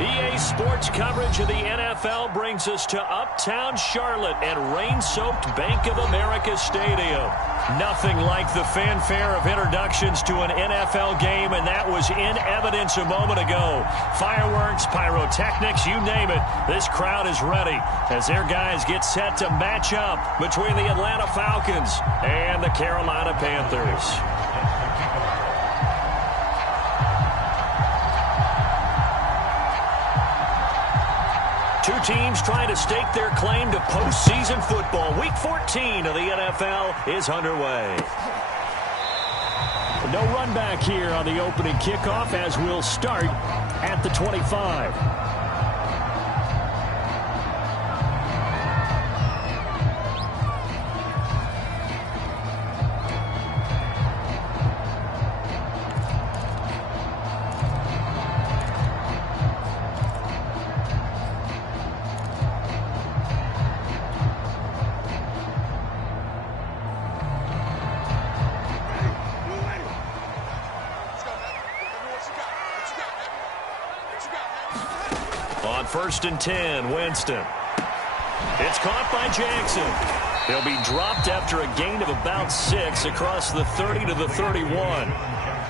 EA Sports coverage of the NFL brings us to Uptown Charlotte at rain-soaked Bank of America Stadium. Nothing like the fanfare of introductions to an NFL game, and that was in evidence a moment ago. Fireworks, pyrotechnics, you name it. This crowd is ready as their guys get set to match up between the Atlanta Falcons and the Carolina Panthers. Two teams trying to stake their claim to postseason football. Week 14 of the NFL is underway. No run back here on the opening kickoff as we'll start at the 25. On 1st and 10, Winston. It's caught by Jackson. He'll be dropped after a gain of about 6 across the 30 to the 31.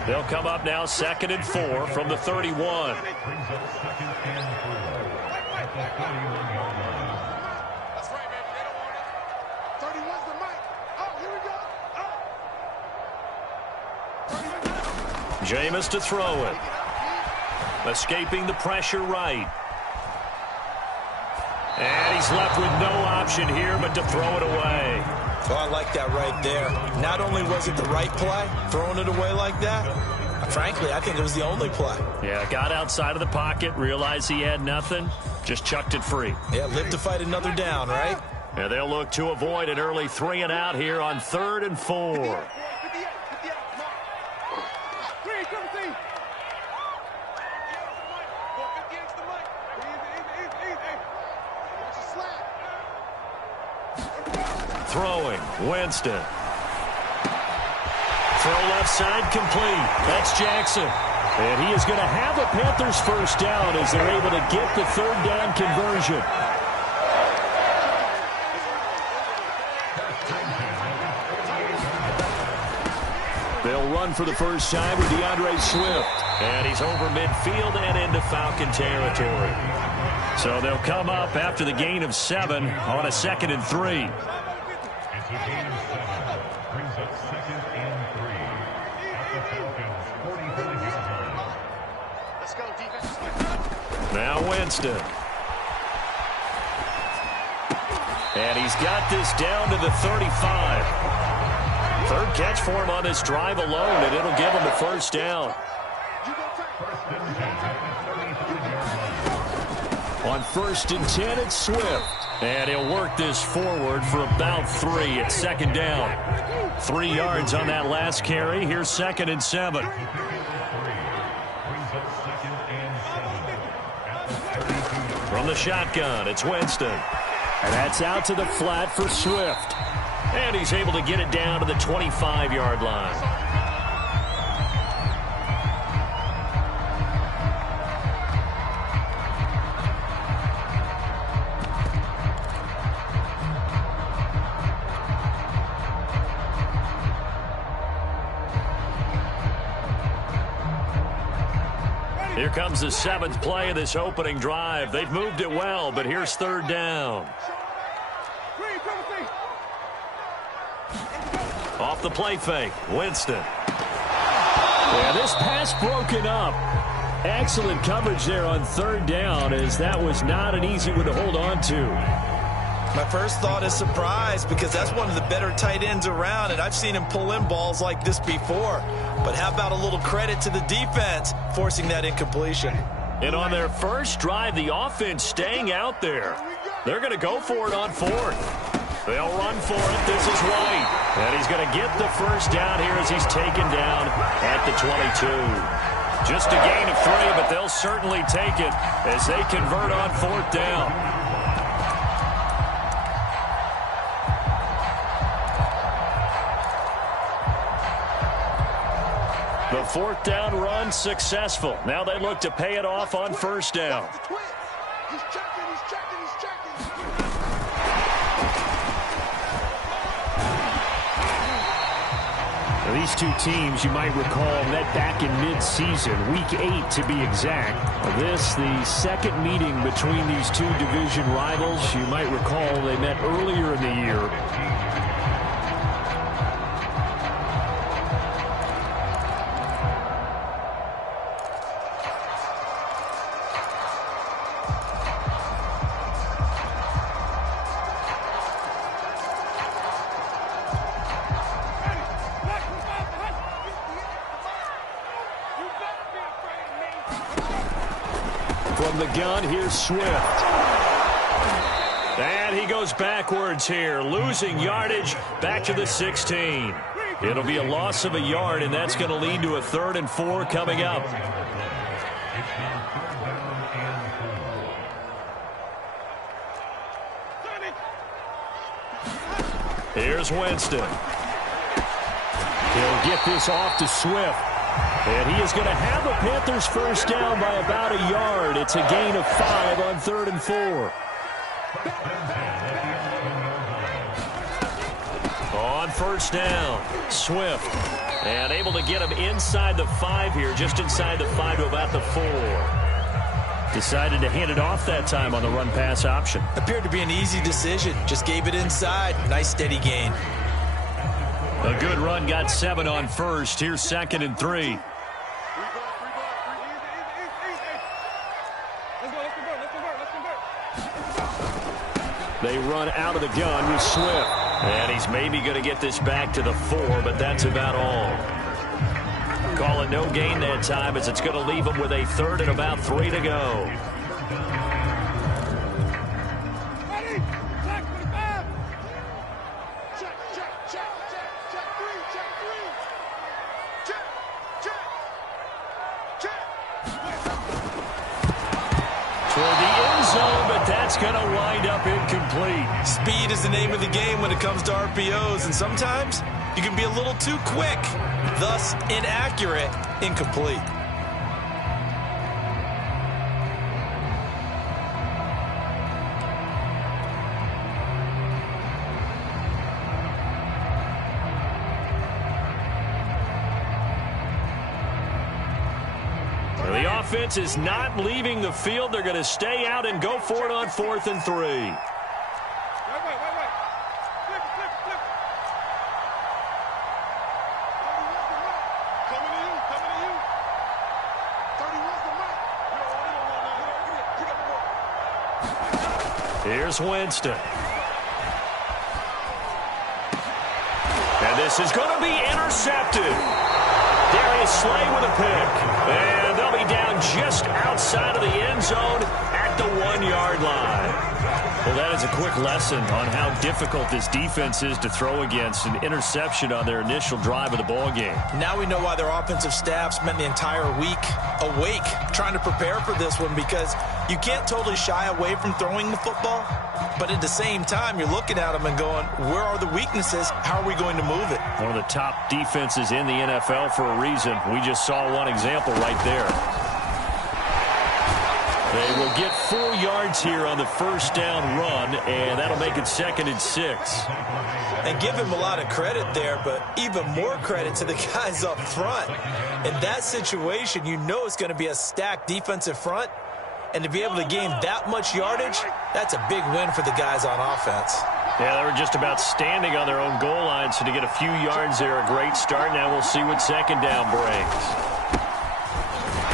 They'll come up now 2nd and 4 from the 31. Jameis to throw it. Escaping the pressure right. And he's left with no option here but to throw it away. Oh, I like that right there. Not only was it the right play, throwing it away like that, frankly, I think it was the only play. Yeah, got outside of the pocket, realized he had nothing, just chucked it free. Yeah, live to fight another down, right? And they'll look to avoid an early 3 and out here on 3rd and 4. Throwing, Winston. Throw left side complete. That's Jackson. And he is going to have a Panthers first down as they're able to get the 3rd down conversion. They'll run for the first time with DeAndre Swift. And he's over midfield and into Falcon territory. So they'll come up after the gain of 7 on a 2nd and 3. Brings up 2nd and 3 at the Falcons 45-yard line. Let's go, defense. Now Winston. And he's got this down to the 35. 3rd catch for him on this drive alone, and it'll give him the first down. On 1st and 10, it's Swift. And he'll work this forward for about 3 at 2nd down. 3 yards on that last carry. Here's 2nd and 7. From the shotgun, it's Winston. And that's out to the flat for Swift. And he's able to get it down to the 25-yard line. Here comes the 7th play of this opening drive. They've moved it well, but here's 3rd down. Off the play fake, Winston. Yeah, this pass broken up. Excellent coverage there on 3rd down, as that was not an easy one to hold on to. My first thought is surprise, because that's one of the better tight ends around, and I've seen him pull in balls like this before. But how about a little credit to the defense forcing that incompletion? And on their first drive, the offense staying out there. They're going to go for it on 4th. They'll run for it. This is White. And he's going to get the first down here as he's taken down at the 22. Just a gain of 3, but they'll certainly take it as they convert on 4th down. The fourth down run successful. Now they look to pay it off on first down. He's checking. These two teams, you might recall, met back in mid-season, Week 8 to be exact. This, the second meeting between these two division rivals. You might recall they met earlier in the year. From the gun, here's Swift. And he goes backwards here, losing yardage back to the 16. It'll be a loss of a yard, and that's going to lead to a 3rd and 4 coming up. Here's Winston. He'll get this off to Swift. And he is going to have the Panthers first down by about a yard. It's a gain of 5 on 3rd and 4. On first down, Swift. And able to get him inside the 5 here, just inside the 5 to about the 4. Decided to hand it off that time on the run-pass option. Appeared to be an easy decision. Just gave it inside. Nice steady gain. A good run, got 7 on first. Here's 2nd and 3. They run out of the gun with Swift. And he's maybe going to get this back to the 4, but that's about all. Call it no gain that time, as it's going to leave him with a 3rd and about 3 to go. That's going to wind up incomplete. Speed is the name of the game when it comes to RPOs, and sometimes you can be a little too quick, thus inaccurate, incomplete. The offense is not leaving the field. They're going to stay out and go for it on 4th and 3. Wait. Coming to you. 31's the mark. Here's Winston. And this is going to be intercepted. Darius Slay with a pick. And they'll be down just outside of the end zone at the 1-yard line. Well, that is a quick lesson on how difficult this defense is to throw against. An interception on their initial drive of the ball game. Now we know why their offensive staff spent the entire week awake trying to prepare for this one, because you can't totally shy away from throwing the football, but at the same time, you're looking at them and going, where are the weaknesses? How are we going to move it? One of the top defenses in the NFL for a reason. We just saw one example right there. They will get 4 yards here on the first down run, and that'll make it 2nd and 6. And give him a lot of credit there, but even more credit to the guys up front. In that situation, you know it's going to be a stacked defensive front, and to be able to gain that much yardage, that's a big win for the guys on offense. Yeah, they were just about standing on their own goal line, so to get a few yards there, a great start. Now we'll see what 2nd down brings.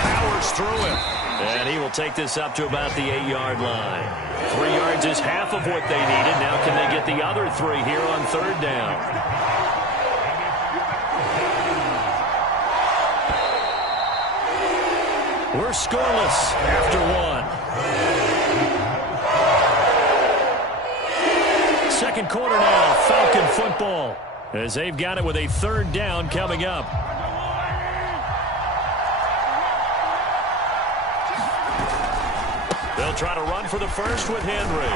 Powers through him. And he will take this up to about the 8-yard line. 3 yards is half of what they needed. Now can they get the other 3 here on 3rd down? We're scoreless after 1. Second quarter now, Falcon football, as they've got it with a 3rd down coming up. They'll try to run for the first with Henry.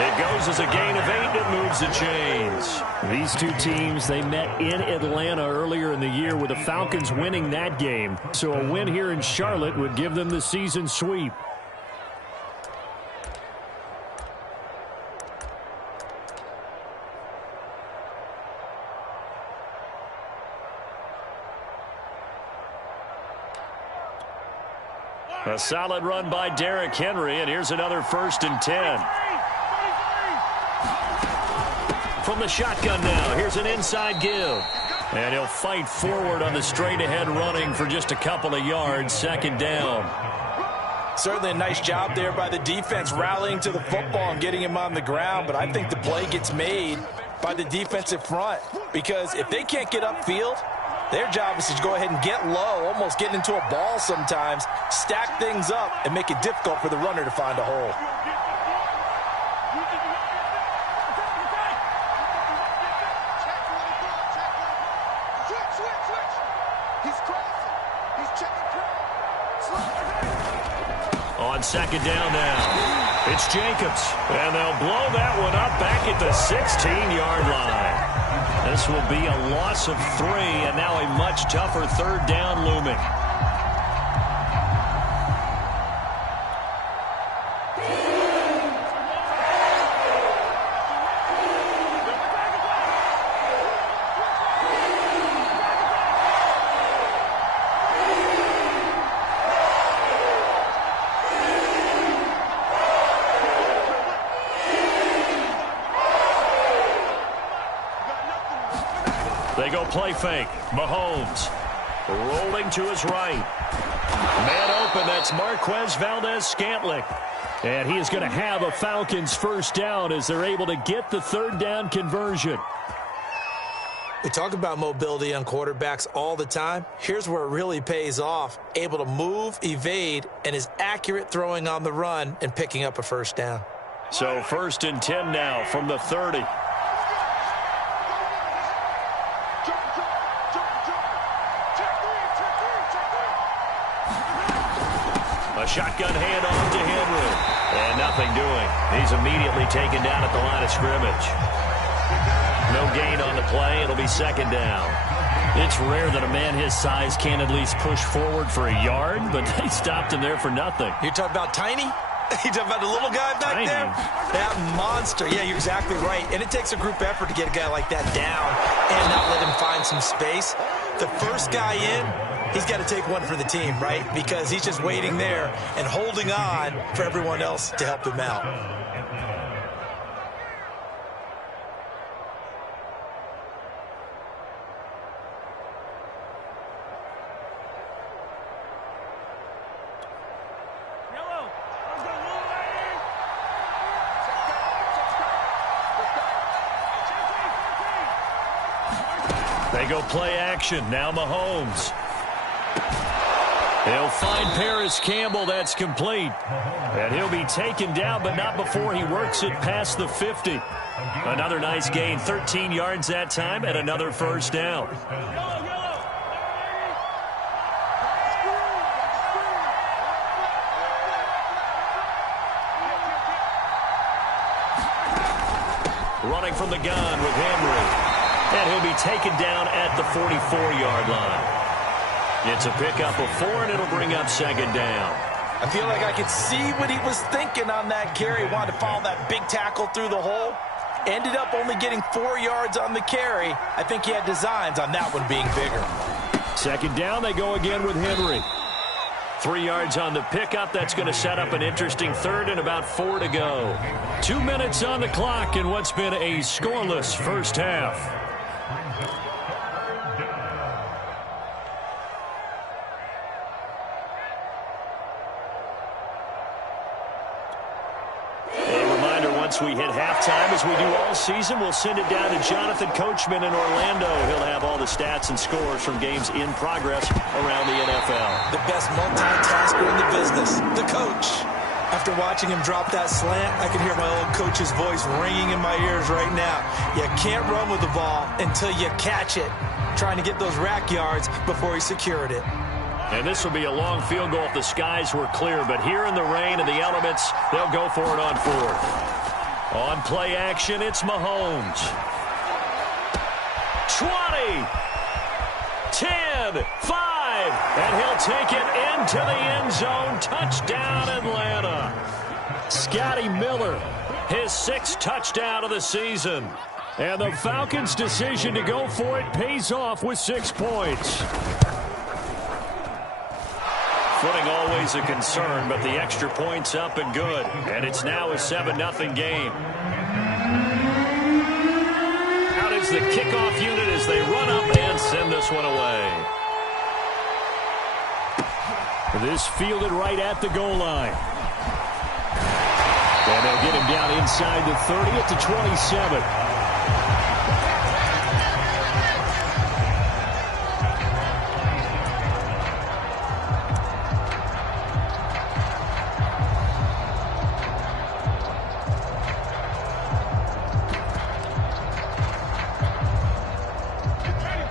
It goes as a gain of 8, and it moves the chains. These two teams, they met in Atlanta earlier in the year with the Falcons winning that game. So a win here in Charlotte would give them the season sweep. A solid run by Derrick Henry, and here's another 1st and 10. From the shotgun now, here's an inside give. And he'll fight forward on the straight-ahead running for just a couple of yards, 2nd down. Certainly a nice job there by the defense rallying to the football and getting him on the ground, but I think the play gets made by the defensive front because if they can't get upfield, their job is to go ahead and get low, almost get into a ball sometimes, stack things up, and make it difficult for the runner to find a hole. On 2nd down now, it's Jacobs, and they'll blow that one up back at the 16-yard line. This will be a loss of 3, and now a much tougher 3rd down looming. They go play fake. Mahomes rolling to his right. Man open, that's Marquez Valdez-Scantling. And he is going to have a Falcons 1st down as they're able to get the 3rd down conversion. We talk about mobility on quarterbacks all the time. Here's where it really pays off. Able to move, evade, and is accurate throwing on the run and picking up a 1st down. So 1st and 10 now from the 30. A shotgun handoff to Henry. And nothing doing. He's immediately taken down at the line of scrimmage. No gain on the play. It'll be 2nd down. It's rare that a man his size can at least push forward for a yard, but they stopped him there for nothing. You're talking about tiny? You talking about the little guy back there? That monster. Yeah, you're exactly right. And it takes a group effort to get a guy like that down and not let him find some space. The first guy in, he's got to take one for the team, right? Because he's just waiting there and holding on for everyone else to help him out. They go play action. Now Mahomes. He'll find Paris Campbell. That's complete. And he'll be taken down, but not before he works it past the 50. Another nice gain. 13 yards that time and another 1st down. Running from the gun with Henry. And he'll be taken down at the 44-yard line. It's a pickup of 4, and it'll bring up 2nd down. I feel like I could see what he was thinking on that carry. Wanted to follow that big tackle through the hole. Ended up only getting 4 yards on the carry. I think he had designs on that one being bigger. 2nd down, they go again with Henry. 3 yards on the pickup. That's going to set up an interesting 3rd and about 4 to go. 2 minutes on the clock in what's been a scoreless first half. Once we hit halftime, as we do all season, we'll send it down to Jonathan Coachman in Orlando. He'll have all the stats and scores from games in progress around the NFL. The best multitasker in the business, the coach. After watching him drop that slant, I can hear my old coach's voice ringing in my ears right now. You can't run with the ball until you catch it. Trying to get those rack yards before he secured it. And this will be a long field goal if the skies were clear. But here in the rain and the elements, they'll go for it on 4th. On play action, it's Mahomes. 20, 10, 5, and he'll take it into the end zone. Touchdown, Atlanta. Scotty Miller, his 6th touchdown of the season. And the Falcons' decision to go for it pays off with 6 points. Footing always a concern, but the extra point's up and good. And it's now a 7-0 game. Out is the kickoff unit as they run up and send this one away. This fielded right at the goal line. And they'll get him down inside the 30 at the 27.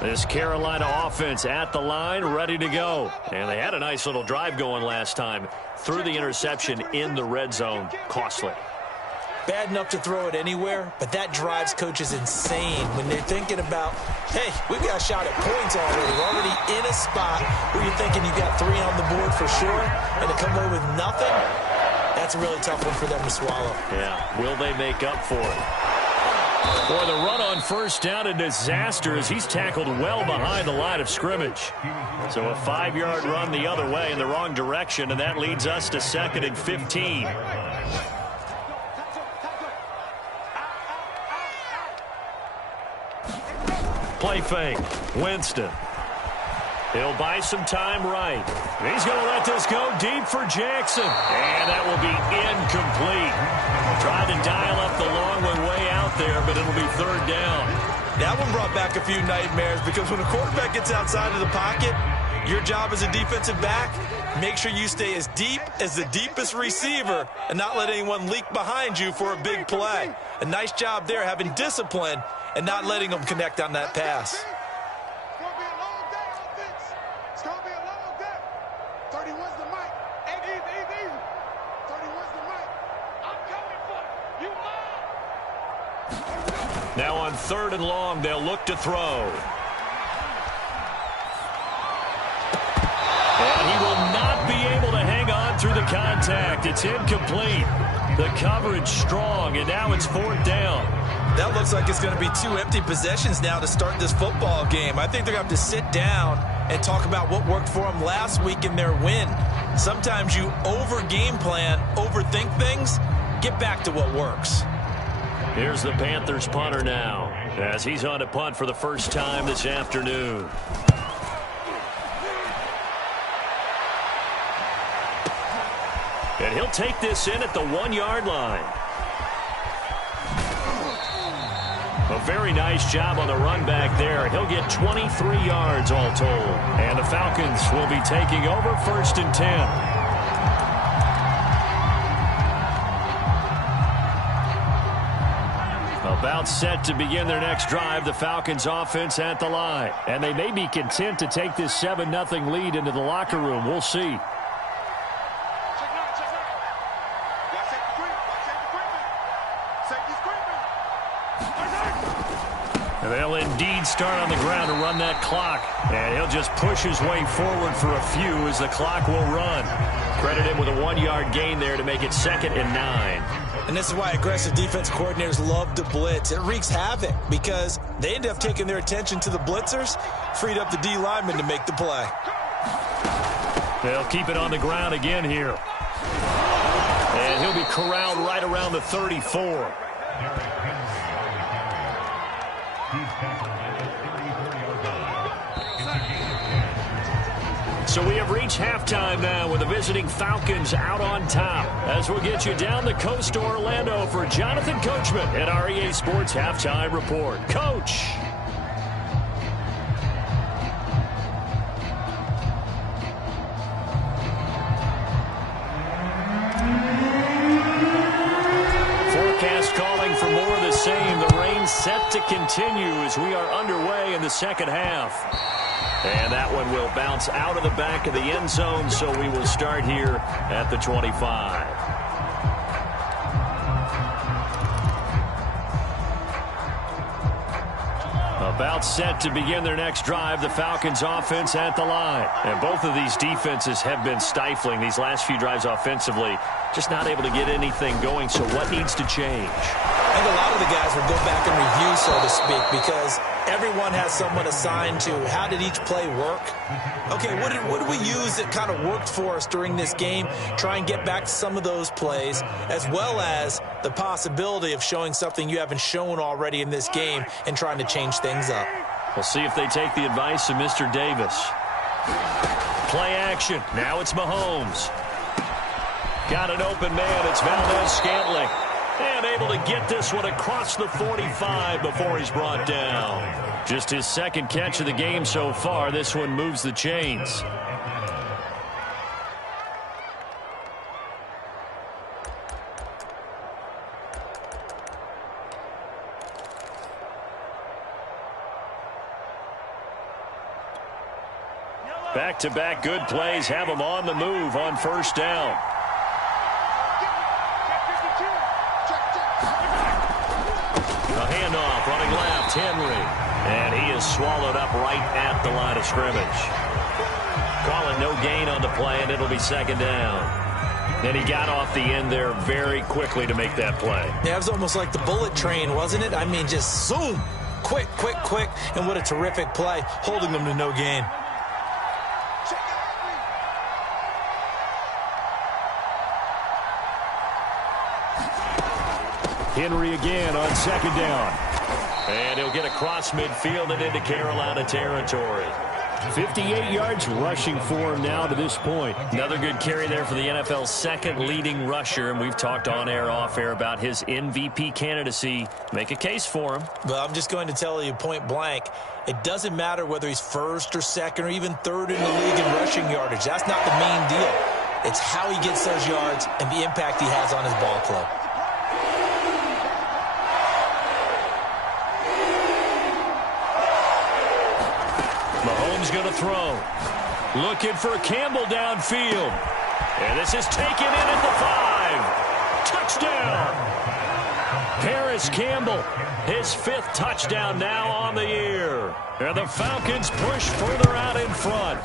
This Carolina offense at the line, ready to go. And they had a nice little drive going last time. Threw the interception in the red zone. Costly. Bad enough to throw it anywhere, but that drives coaches insane when they're thinking about, hey, we've got a shot at points already. We're already in a spot where you're thinking you got 3 on the board for sure, and to come away with nothing, that's a really tough one for them to swallow. Yeah, will they make up for it? Boy, the run on first down, a disaster as he's tackled well behind the line of scrimmage. So a 5-yard run the other way in the wrong direction, and that leads us to 2nd and 15. Play fake. Winston. He'll buy some time right. He's going to let this go deep for Jackson. And that will be incomplete. Tried to dial up the long one way out there, but it'll be 3rd down. That one brought back a few nightmares because when a quarterback gets outside of the pocket, your job as a defensive back, make sure you stay as deep as the deepest receiver and not let anyone leak behind you for a big play. A nice job there having discipline and not letting them connect on that pass. Now on 3rd and long, they'll look to throw. And he will not be able to hang on through the contact. It's incomplete. The coverage strong, and now it's 4th down. That looks like it's going to be 2 empty possessions now to start this football game. I think they're going to have to sit down and talk about what worked for them last week in their win. Sometimes you over-game plan, overthink things, get back to what works. Here's the Panthers punter now as he's on to punt for the first time this afternoon. And he'll take this in at the 1-yard line. A very nice job on the run back there. He'll get 23 yards all told. And the Falcons will be taking over 1st and 10. About set to begin their next drive, the Falcons offense at the line. And they may be content to take this 7-0 lead into the locker room. We'll see. They'll indeed start on the ground to run that clock. And he'll just push his way forward for a few as the clock will run. Credit him with a 1-yard gain there to make it 2nd and 9. And this is why aggressive defense coordinators love to blitz. It wreaks havoc because they end up taking their attention to the blitzers, freed up the D lineman to make the play. They'll keep it on the ground again here. And he'll be corralled right around the 34. So we have reached halftime now with the visiting Falcons out on top. As we'll get you down the coast to Orlando for Jonathan Coachman at our EA Sports Halftime Report. Coach. Forecast calling for more of the same. The rain set to continue as we are underway in the second half. And that one will bounce out of the back of the end zone, so we will start here at the 25. About set to begin their next drive, the Falcons offense at the line. And both of these defenses have been stifling these last few drives offensively. Just not able to get anything going, so what needs to change? I think a lot of the guys will go back and review, so to speak, because everyone has someone assigned to how did each play work. Okay, what did we use that kind of worked for us during this game? Try and get back to some of those plays, as well as the possibility of showing something you haven't shown already in this game and trying to change things up. We'll see if they take the advice of Mr. Davis. Play action. Now it's Mahomes. Got an open man. It's Valdez-Scantling. And able to get this one across the 45 before he's brought down. Just his second catch of the game so far. This one moves the chains. Back-to-back good plays have him on the move on first down. A handoff, running left, Henry. And he is swallowed up right at the line of scrimmage. Calling no gain on the play, and it'll be second down. And he got off the end there very quickly to make that play. Yeah, it was almost like the bullet train, wasn't it? I mean, just zoom. Quick, quick, quick. And what a terrific play, holding them to no gain. Henry again on second down. And he'll get across midfield and into Carolina territory. 58 yards rushing for him now to this point. Another good carry there for the NFL's second leading rusher. And we've talked on air, off air about his MVP candidacy. Make a case for him. Well, I'm just going to tell you point blank. It doesn't matter whether he's first or second or even third in the league in rushing yardage. That's not the main deal. It's how he gets those yards and the impact he has on his ball club. Mahomes going to throw. Looking for Campbell downfield. And this is taken in at the 5. Touchdown. Paris Campbell, his 5th touchdown now on the year. And the Falcons push further out in front.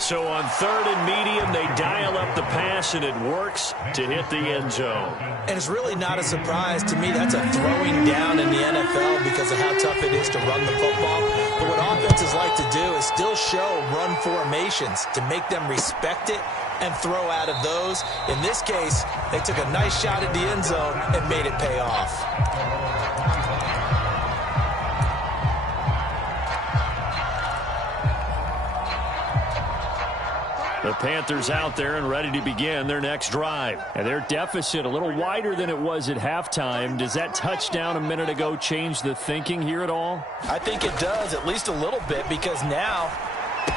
So on 3rd and medium, they dial up the pass, and it works to hit the end zone. And it's really not a surprise to me. That's a throwing down in the NFL because of how tough it is to run the football. But what offenses like to do is still show run formations to make them respect it and throw out of those. In this case, they took a nice shot at the end zone and made it pay off. The Panthers out there and ready to begin their next drive. And their deficit a little wider than it was at halftime. Does that touchdown a minute ago change the thinking here at all? I think it does, at least a little bit, because now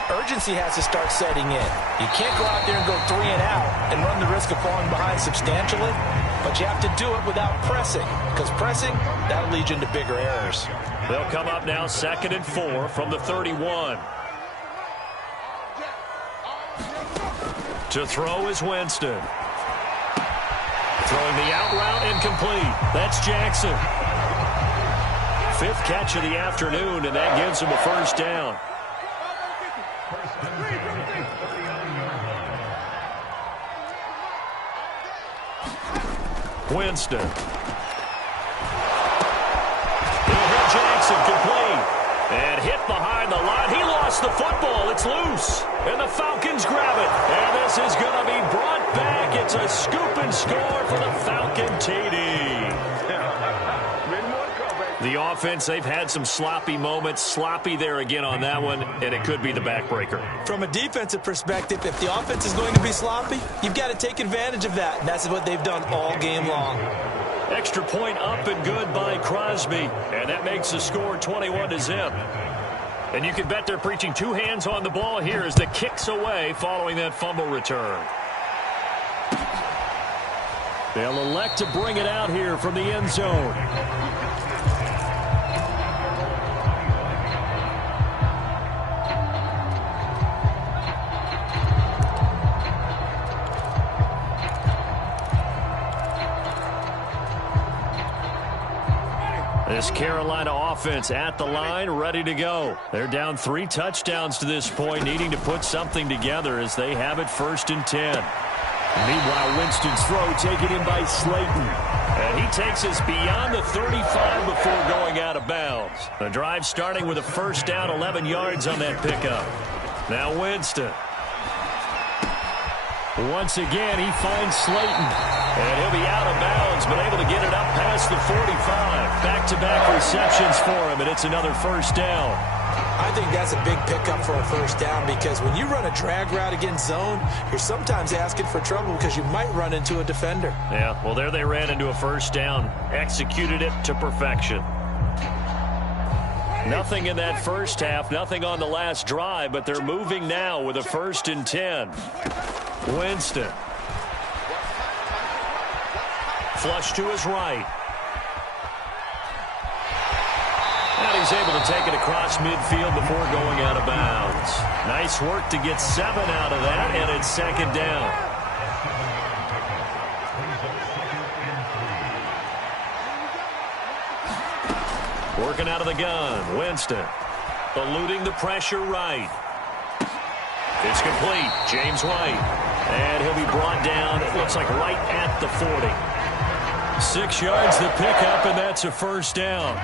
urgency has to start setting in. You can't go out there and go 3 and out and run the risk of falling behind substantially, but you have to do it without pressing, because pressing, that'll lead you into bigger errors. They'll come up now 2nd and 4 from the 31. To throw is Winston. Throwing the out route incomplete. That's Jackson. 5th catch of the afternoon, and that gives him a first down. Winston. He'll hit Jackson complete. And hit behind the line. He lost the football. It's loose. And the Falcons grab it. And this is going to be brought back. It's a scoop and score for the Falcon TD. The offense, they've had some sloppy moments. Sloppy there again on that one. And it could be the backbreaker. From a defensive perspective, if the offense is going to be sloppy, you've got to take advantage of that. And that's what they've done all game long. Extra point up and good by Crosby. And that makes the score 21-0. And you can bet they're preaching 2 hands on the ball here as the kick's away following that fumble return. They'll elect to bring it out here from the end zone. This Carolina offense at the line, ready to go. They're down 3 touchdowns to this point, needing to put something together as they have it 1st and 10. Meanwhile, Winston's throw taken in by Slayton. And he takes us beyond the 35 before going out of bounds. The drive starting with a 1st down, 11 yards on that pickup. Now Winston. Once again, he finds Slayton. And he'll be out of bounds, but able to get it up past the 45. Back-to-back receptions for him, and it's another 1st down. I think that's a big pickup for a 1st down because when you run a drag route against zone, you're sometimes asking for trouble because you might run into a defender. Yeah, well, there they ran into a 1st down. Executed it to perfection. Nothing in that 1st half, nothing on the last drive, but they're moving now with a 1st and 10. Winston. Flush to his right. And he's able to take it across midfield before going out of bounds. Nice work to get 7 out of that, and it's 2nd down. Working out of the gun, Winston. Eluding the pressure right. It's complete, James White. And he'll be brought down, it looks like right at the 40. 6 yards the pickup, and that's a 1st down.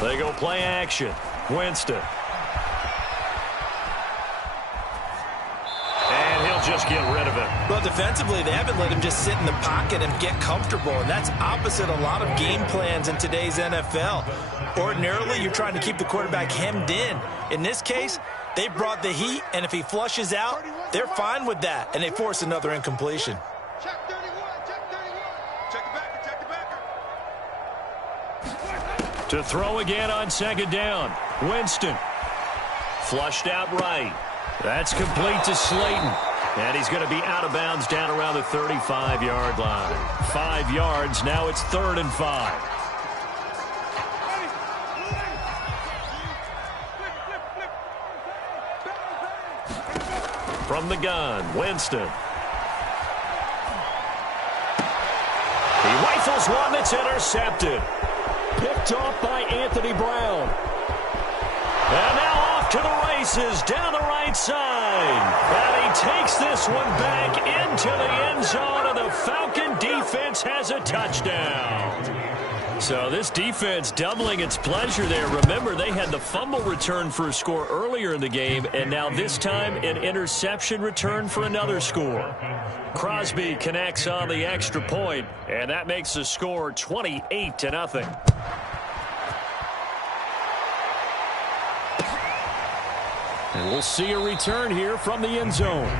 They go play action. Winston. And he'll just get rid of it. Well, defensively, they haven't let him just sit in the pocket and get comfortable, and that's opposite a lot of game plans in today's NFL. Ordinarily, you're trying to keep the quarterback hemmed in. In this case, they brought the heat, and if he flushes out, they're fine with that, and they force another incompletion. Check 31, check 31. Check the backer, check the backer. To throw again on 2nd down. Winston. Flushed out right. That's complete to Slayton. And he's going to be out of bounds down around the 35-yard line. 5 yards. Now it's 3rd and 5. From the gun, Winston. He rifles one that's intercepted. Picked off by Anthony Brown. And now off to the races down the right side. And he takes this one back into the end zone, and the Falcon defense has a touchdown. So this defense doubling its pleasure there. Remember, they had the fumble return for a score earlier in the game, and now this time an interception return for another score. Crosby connects on the extra point, and that makes the score 28-0. And we'll see a return here from the end zone.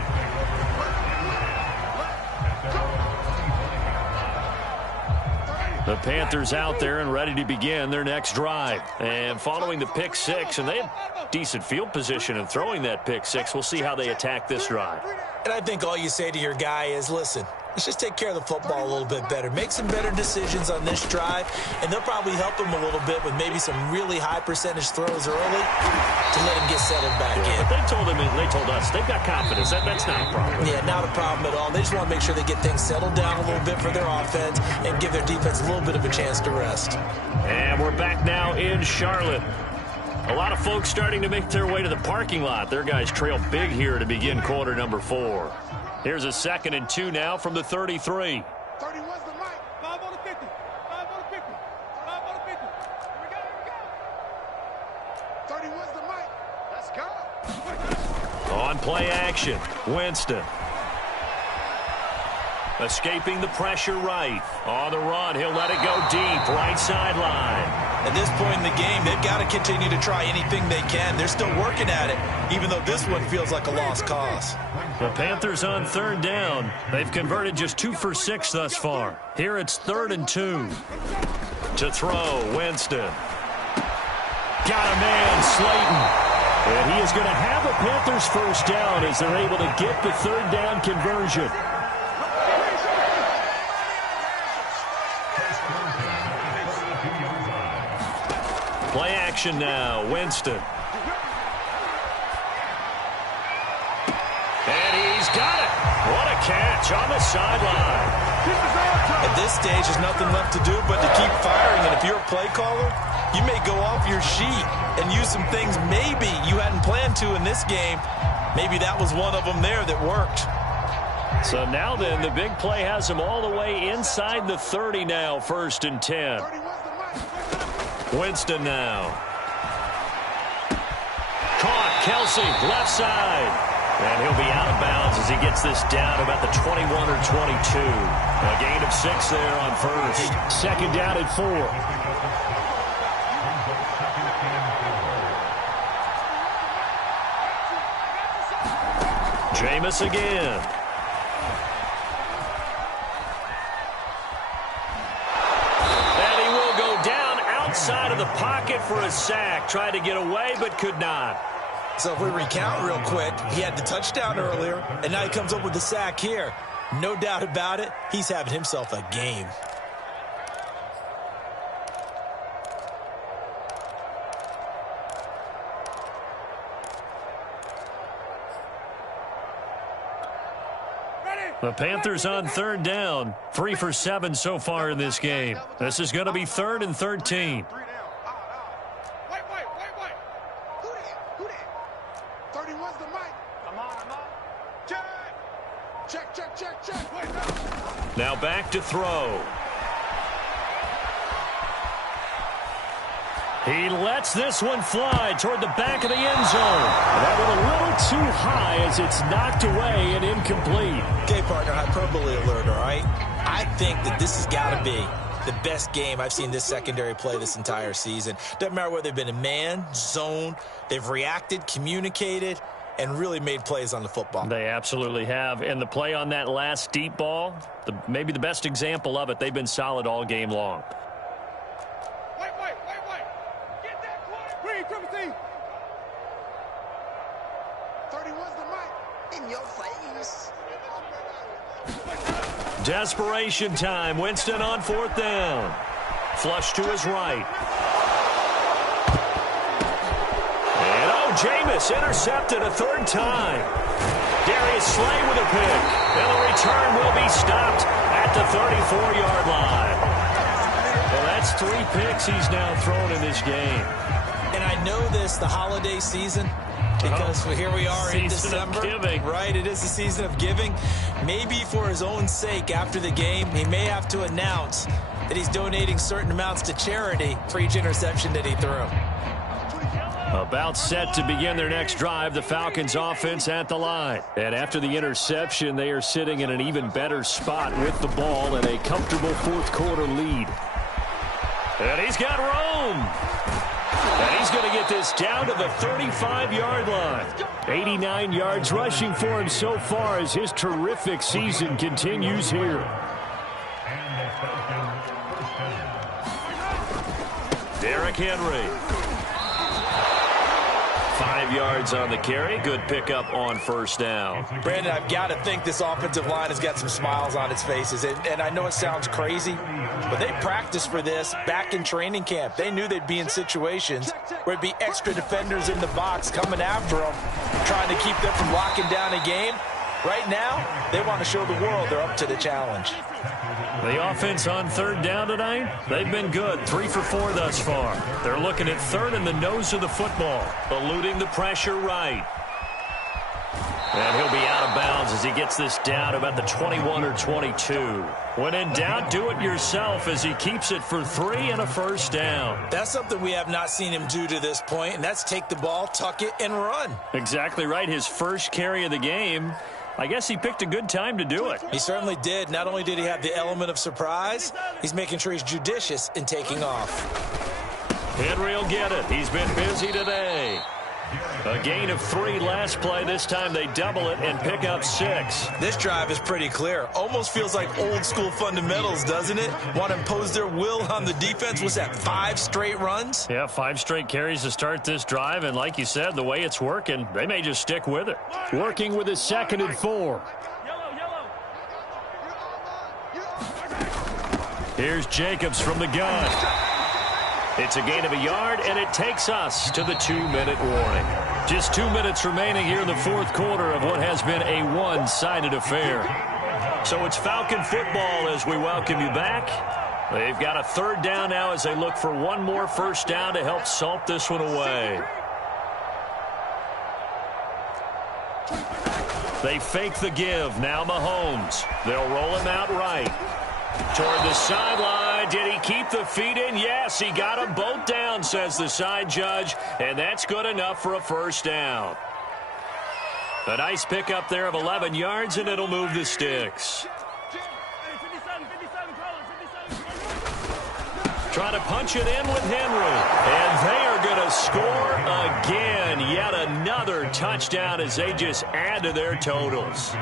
The Panthers out there and ready to begin their next drive. And following the pick 6, and they have decent field position in throwing that pick 6. We'll see how they attack this drive. And I think all you say to your guy is, listen, let's just take care of the football a little bit better. Make some better decisions on this drive, and they'll probably help him a little bit with maybe some really high percentage throws early to let him get settled back in. But they told him, and they told us, they've got confidence. That's not a problem. Yeah, not a problem at all. They just want to make sure they get things settled down a little bit for their offense and give their defense a little bit of a chance to rest. And we're back now in Charlotte. A lot of folks starting to make their way to the parking lot. Their guys trail big here to begin quarter number 4. Here's a 2nd and 2 now from the 33. 31's the mic. 5 on the 50. 5 on the 50. 5 on the 50. Here we go, here we go. 31's the mic. Let's go. On play action, Winston. Escaping the pressure right. On the run, he'll let it go deep, right sideline. At this point in the game, they've got to continue to try anything they can. They're still working at it, even though this one feels like a lost cause. The Panthers on 3rd down. They've converted just 2 for 6 thus far. Here it's 3rd and 2. To throw, Winston. Got a man, Slayton. And he is going to have a Panthers 1st down as they're able to get the 3rd down conversion. Play action now. Winston. And he's got it. What a catch on the sideline. At this stage, there's nothing left to do but to keep firing. And if you're a play caller, you may go off your sheet and use some things maybe you hadn't planned to in this game. Maybe that was one of them there that worked. So now then, the big play has him all the way inside the 30 now, 1st and 10. Winston now. Caught, Kelsey, left side. And he'll be out of bounds as he gets this down about the 21 or 22. A gain of 6 there on 1st. 2nd down at 4. Jameis again. And he will go down outside of the pocket for a sack. Tried to get away, but could not. So if we recount real quick, he had the touchdown earlier, and now he comes up with the sack here. No doubt about it, he's having himself a game. The Panthers on 3rd down. 3 for 7 so far in this game. This is going to be 3rd and 13. Now back to throw. He lets this one fly toward the back of the end zone. That one a little too high as it's knocked away and incomplete. Okay, partner, hyperbole alert, all right? I think that this has got to be the best game I've seen this secondary play this entire season. Doesn't matter whether they've been in man, zone, they've reacted, communicated, and really made plays on the football. They absolutely have. And the play on that last deep ball, maybe the best example of it, they've been solid all game long. Wait. Get that quarter. Green, Timothy. 31's the mic. In your face. Desperation time. Winston on 4th down. Flush to his right. Jameis intercepted a 3rd time. Darius Slay with a pick. And the return will be stopped at the 34-yard line. Well, that's 3 picks he's now thrown in this game. And I know this, the holiday season, because here we are in December. Right, it is the season of giving. Maybe for his own sake after the game, he may have to announce that he's donating certain amounts to charity for each interception that he threw. About set to begin their next drive, the Falcons offense at the line. And after the interception, they are sitting in an even better spot with the ball and a comfortable 4th quarter lead. And he's got room. And he's going to get this down to the 35-yard line. 89 yards rushing for him so far as his terrific season continues here. Derrick Henry. 5 yards on the carry. Good pickup on 1st down. Brandon, I've got to think this offensive line has got some smiles on its faces. And I know it sounds crazy, but they practiced for this back in training camp. They knew they'd be in situations where it'd be extra defenders in the box coming after them, trying to keep them from locking down a game. Right now, they want to show the world they're up to the challenge. The offense on 3rd down tonight, they've been good. 3 for 4 thus far. They're looking at 3rd in the nose of the football, eluding the pressure right. And he'll be out of bounds as he gets this down about the 21 or 22. When in doubt, do it yourself as he keeps it for 3 and a 1st down. That's something we have not seen him do to this point, and that's take the ball, tuck it, and run. Exactly right. His first carry of the game. I guess he picked a good time to do it. He certainly did. Not only did he have the element of surprise, he's making sure he's judicious in taking off. Henry will get it. He's been busy today. A gain of 3 last play. This time they double it and pick up 6. This drive is pretty clear. Almost feels like old school fundamentals, doesn't it? Want to impose their will on the defense. Was that 5 straight runs? Yeah, 5 straight carries to start this drive. And like you said, the way it's working, they may just stick with it. Working with his 2nd and 4. Here's Jacobs from the gun. It's a gain of a yard, and it takes us to the 2-minute warning. Just 2 minutes remaining here in the fourth quarter of what has been a one-sided affair. So it's Falcon football as we welcome you back. They've got a third down now as they look for one more first down to help salt this one away. They fake the give. Now Mahomes. They'll roll him out right. Toward the sideline. Did he keep the feet in? Yes, he got them both down, says the side judge. And that's good enough for a first down. A nice pickup there of 11 yards, and it'll move the sticks. Trying to punch it in with Henry. And they are going to score again. Yet another touchdown as they just add to their totals.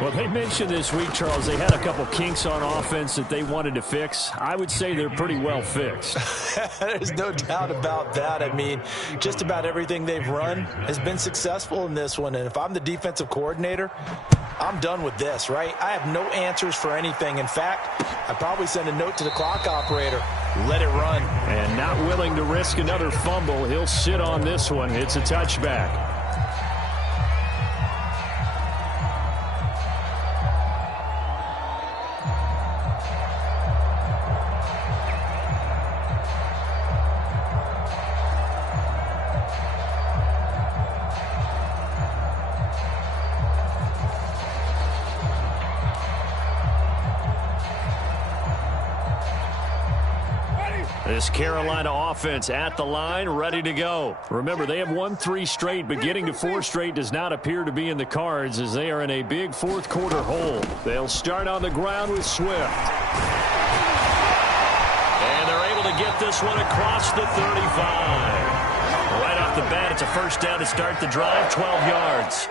Well, they mentioned this week, Charles, they had a couple kinks on offense that they wanted to fix. I would say they're pretty well fixed. There's no doubt about that. I mean, just about everything they've run has been successful in this one. And if I'm the defensive coordinator, I'm done with this, right? I have no answers for anything. In fact, I'd probably send a note to the clock operator. Let it run. And not willing to risk another fumble. He'll sit on this one. It's a touchback. This Carolina offense at the line, ready to go. Remember, they have won 3 straight, but getting to 4 straight does not appear to be in the cards as they are in a big fourth quarter hole. They'll start on the ground with Swift. And they're able to get this one across the 35. Right off the bat, it's a first down to start the drive, 12 yards.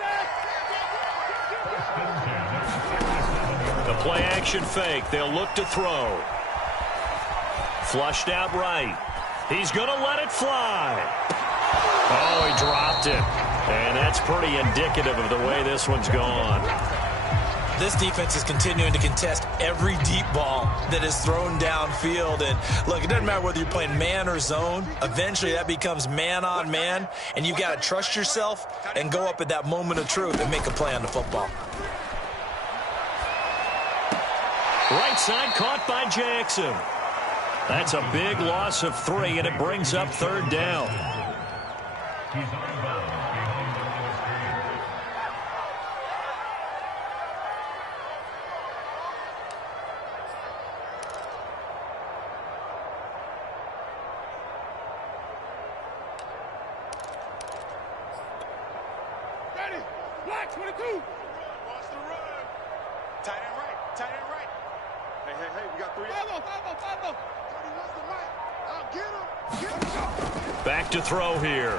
The play action fake. They'll look to throw. Flushed out right. He's going to let it fly. Oh, he dropped it. And that's pretty indicative of the way this one's gone. This defense is continuing to contest every deep ball that is thrown downfield. And, look, it doesn't matter whether you're playing man or zone. Eventually, that becomes man on man. And you've got to trust yourself and go up at that moment of truth and make a play on the football. Right side caught by Jackson. That's a big loss of 3, and it brings up third down. He's on bounds behind the line of scrimmage. Ready. Black 22. Watch the run. Tight end right. Tight end right. Hey, we got 3. 5-0. What's the mic? I'll get him. Get him. Back to throw here.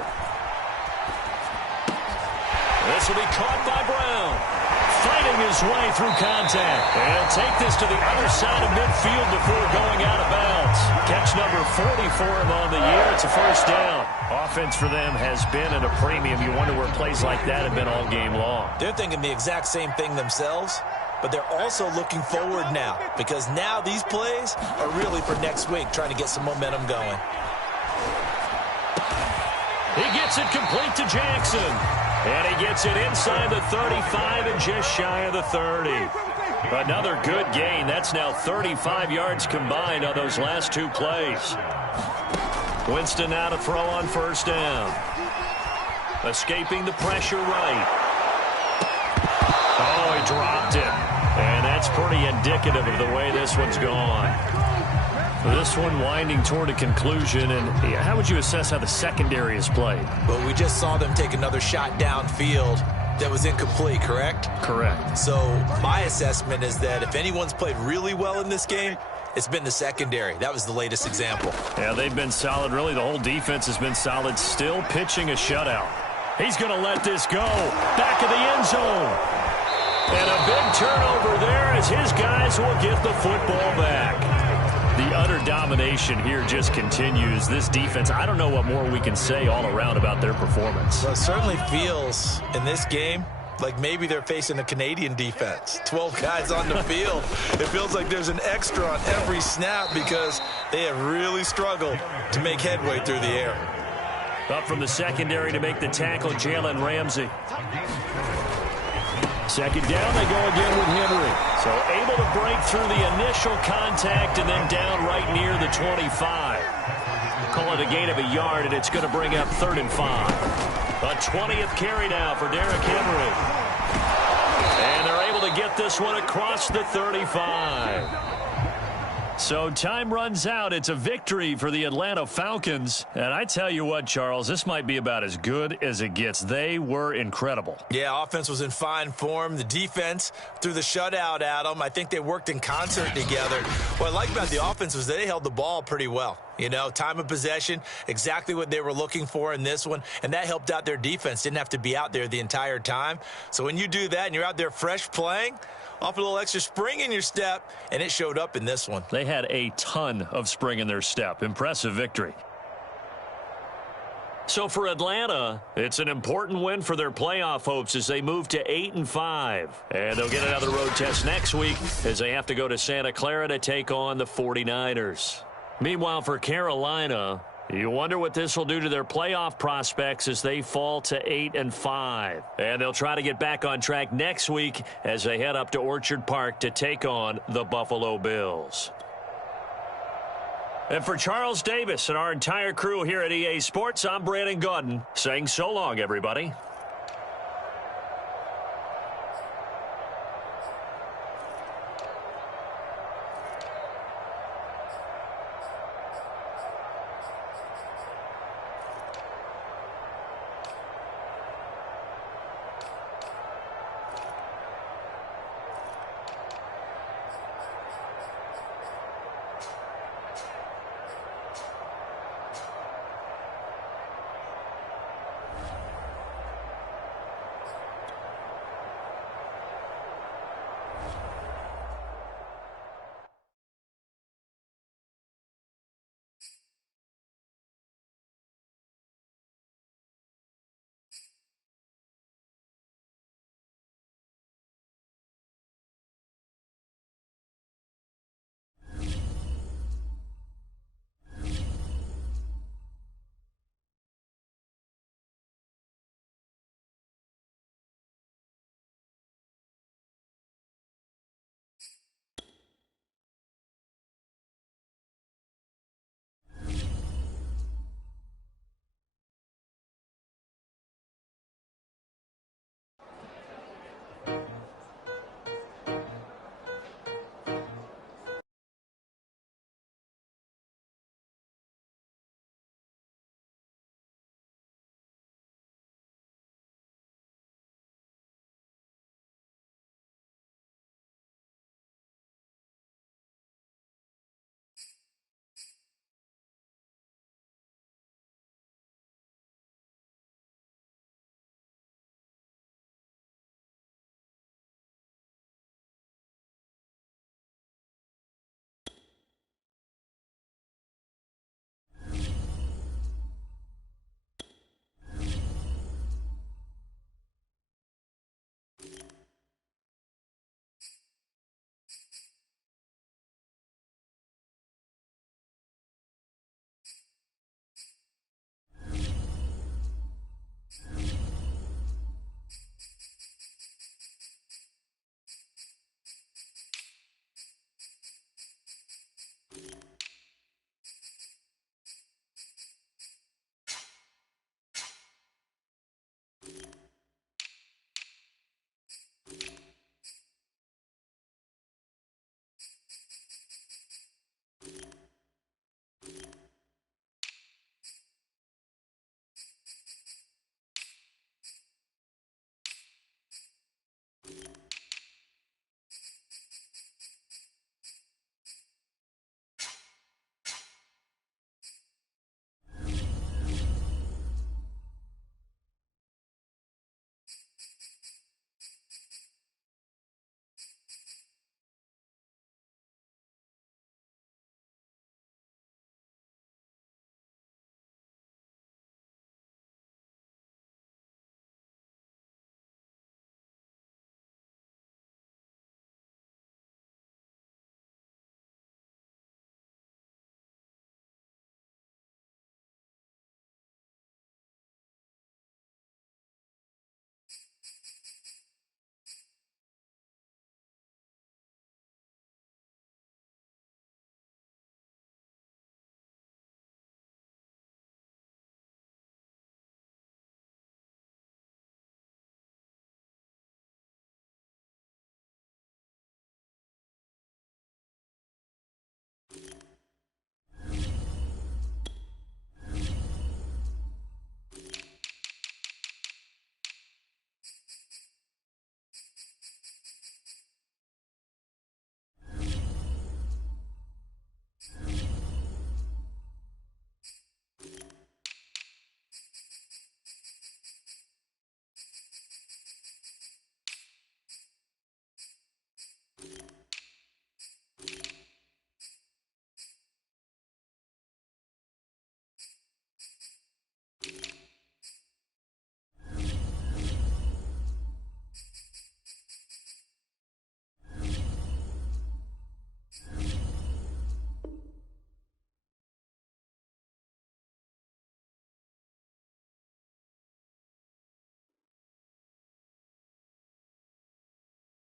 This will be caught by Brown. Fighting his way through contact. And he'll take this to the other side of midfield before going out of bounds. Catch number 40 for him on the year. It's a first down. Offense for them has been at a premium. You wonder where plays like that have been all game long. They're thinking the exact same thing themselves, but they're also looking forward now because now these plays are really for next week, trying to get some momentum going. He gets it complete to Jackson. And he gets it inside the 35 and just shy of the 30. Another good gain. That's now 35 yards combined on those last 2 plays. Winston now to throw on first down. Escaping the pressure right. Oh, he dropped it. And that's pretty indicative of the way this one's gone. This one winding toward a conclusion, and how would you assess how the secondary has played? Well, we just saw them take another shot downfield that was incomplete, correct? Correct. So my assessment is that if anyone's played really well in this game, it's been the secondary. That was the latest example. Yeah, they've been solid. Really, the whole defense has been solid. Still pitching a shutout. He's going to let this go. Back of the end zone. And a big turnover there as his guys will get the football back. The utter domination here just continues. This defense, I don't know what more we can say all around about their performance. Well, it certainly feels in this game like maybe they're facing a Canadian defense. 12 guys on the field. It feels like there's an extra on every snap because they have really struggled to make headway through the air. Up from the secondary to make the tackle, Jalen Ramsey. Second down, they go again with Henry. So able to break through the initial contact and then down right near the 25. Call it a gain of a yard, and it's going to bring up 3rd and 5. A 20th carry now for Derrick Henry. And they're able to get this one across the 35. So time runs out. It's a victory for the Atlanta Falcons. And I tell you what, Charles, this might be about as good as it gets. They were incredible. Yeah, offense was in fine form. The defense threw the shutout at them. I think they worked in concert together. What I like about the offense was they held the ball pretty well. You know, time of possession, exactly what they were looking for in this one, and that helped out their defense. Didn't have to be out there the entire time. So when you do that and you're out there fresh playing, off a little extra spring in your step, and it showed up in this one. They had a ton of spring in their step. Impressive victory. So for Atlanta, it's an important win for their playoff hopes as they move to 8-5. And they'll get another road test next week as they have to go to Santa Clara to take on the 49ers. Meanwhile, for Carolina, you wonder what this will do to their playoff prospects as they fall to 8-5. And they'll try to get back on track next week as they head up to Orchard Park to take on the Buffalo Bills. And for Charles Davis and our entire crew here at EA Sports, I'm Brandon Gaudin saying so long, everybody.